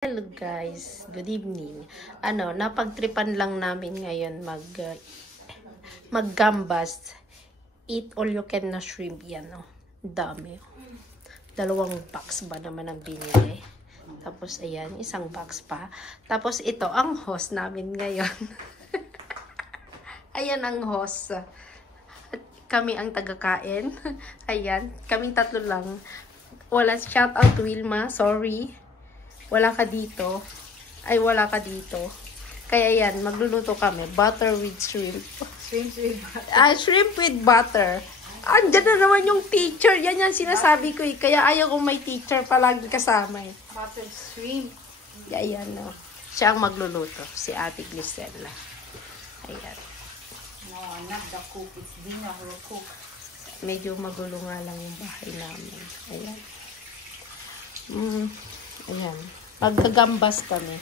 Hello guys, good evening. Napagtripan lang namin ngayon maggambas. Eat all you can na shrimp yan, oh. Dami. 2 box ba naman ang binili. Tapos ayan, 1 box pa. Tapos ito ang host namin ngayon. Ayan ang host. At kami ang tagakain. Ayan, kaming 3 lang. Wala, shout out Wilma, sorry. Wala ka dito. Ay, wala ka dito. Kaya yan, magluluto kami. Butter with shrimp. Shrimp with butter. Shrimp with butter. Andyan na naman yung teacher. Yan sinasabi ko eh. Kaya ayaw kong may teacher palagi kasama eh. Butter shrimp. Ayan, no. Siya ang magluluto. Si Ate Glisella. Ayan. No, not the cook. It's Dina who cook. Medyo magulo nga lang yung bahay namin. Ayan. Ayan. Magkagambas kami.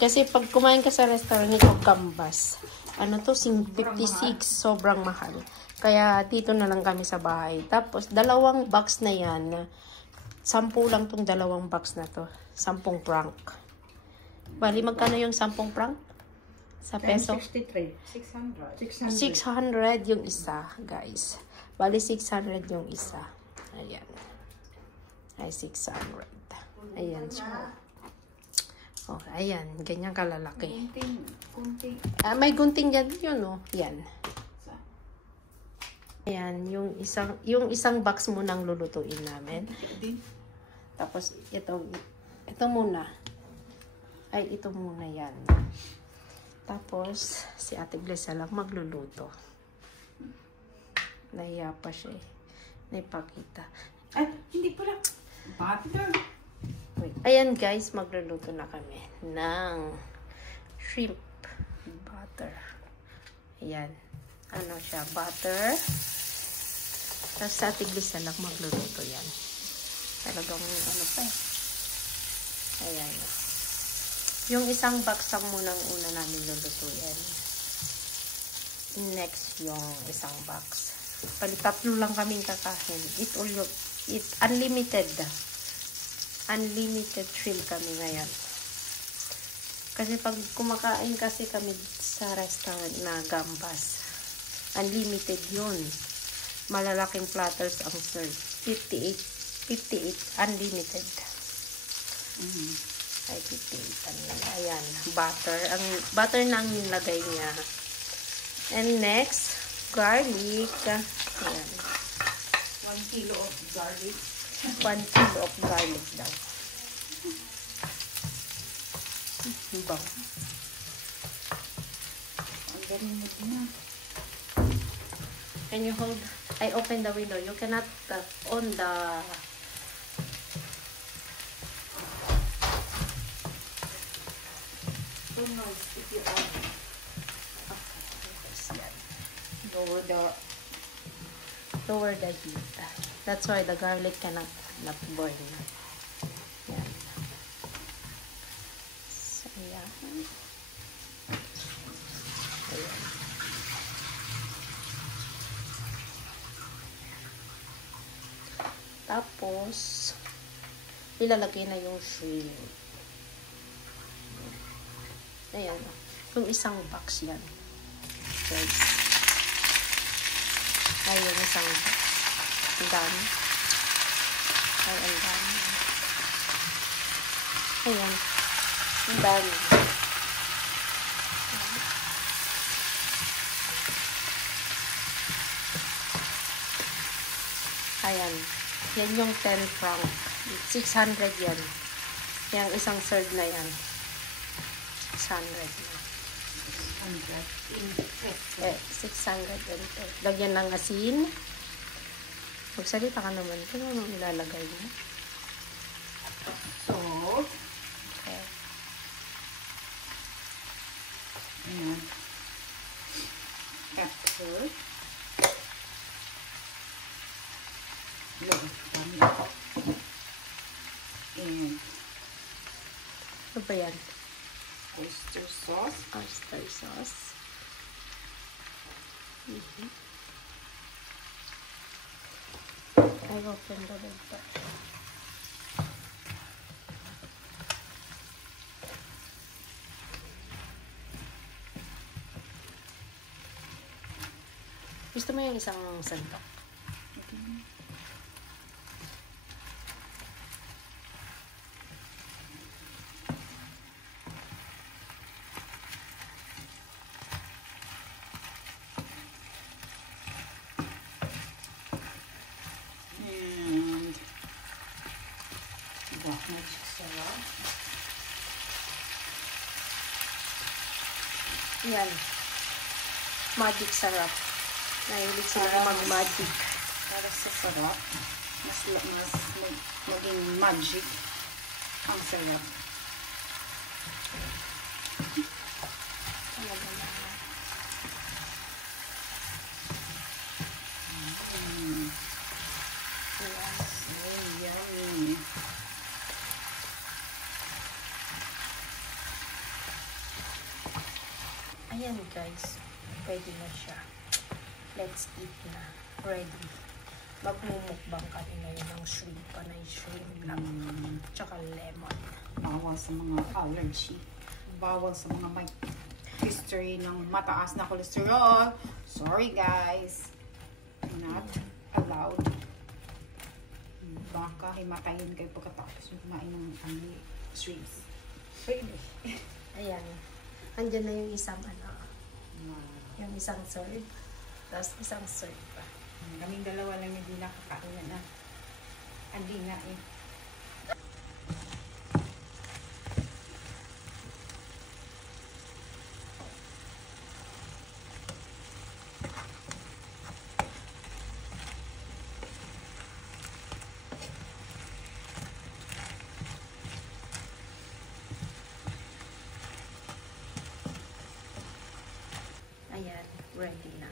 Kasi pag kumain ka sa restaurant, ito gambas. Ano to? 56. Sobrang mahal. Kaya dito na lang kami sa bahay. Tapos, 2 box na yan. 10 lang tong 2 box na to. 10 franc. Bali, magkano yung 10 franc? Sa peso? 63. 600. 600 yung isa, guys. Bali, 600 yung isa. Ayan. Ay, 600. Ayan siya. Oh, ayan. Ganyan kalalaki. Kunting. May gunting yan. Yun, oh. Yan. Ayan. Yung isang box munang lulutuin namin. Tapos, ito muna. Ay, ito muna yan. Tapos, si Ate Glessa lang magluluto. Nahiya pa siya eh. Naipakita. Ay, hindi pala. Butter. Wait. Ayan guys, magluluto na kami ng shrimp butter. Ayan. Ano siya? Butter. Tapos sa Ate Glissa lang magluluto yan. Talagang ano pa eh. Ayan. Yung 1 box lang munang una namin lulutuin. Next yung 1 box. Pali 3 lang kaming kakain. It's unlimited. Unlimited shrimp kami ngayon. Kasi pag kumakain kasi kami sa restaurant na gambas, unlimited yun. Malalaking platters ang serve. 58 unlimited. Ay, 58. Ayan, butter. Ang butter na ang nilagay niya. And next, garlic. Ayan. 1 kilo of garlic. 1 kilo of garlic daw. Bang. Ang galing mo na. Can you hold? I open the window. You cannot on the... Don't know if you on. Okay. Lower the Lower the heat. That's why the garlic cannot not burn. Yan. So, yan. Ayan. Tapos, ilalagay na yung shrimp. Ayan. Yung 1 box yan. Guys. Ayan, 1 box. Ang dami. Ay, ang dami. Ayan. Ang dami. Ayan. Yan yung 10 franc. 600 yan. Yung 1 serve na yan. 600 yan. 600. Lagyan ng asin. Magsalita ka naman. Kung ano ilalagay mo? salt. Okay. Ayan. Pepper. And Ano ba yan? oyster sauce. Oyster sauce. I open the lid. Gusto mo yung isang sandok? Magic sarap. Yan. Magic sarap. Nahilig sila mag-magic. Para sa sarap, mas maging magic ang sarap. Yummy. Ayan guys, pwede na siya. Let's eat na. Ready. Magmumukbang kami ngayon ng shrimp. Panay shrimp lang. Tsaka lemon. Bawal sa mga allergy. Bawal sa mga may history ng mataas na cholesterol. Sorry guys. Not allowed. Baka himatayin kayo pagkatapos kumain ng shrimps. Really? Ayan. Andyan na yung isang yung isang serve. Tapos isang serve pa. Kaming dalawa lang hindi nakakain na. Andi nga eh. Ayan. Ready na.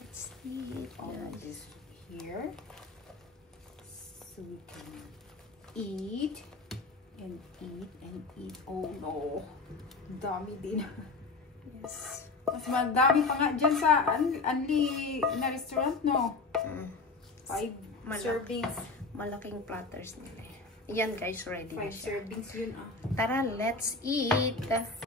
Let's eat. All this here. So we can eat and eat and eat. Oh no. Dami din. Yes. Mas madami pa nga dyan sa Anli na restaurant, no? 5 servings. Malaking platters nila. Ayan guys, ready 5 na siya. servings yun ah. Tara, let's eat!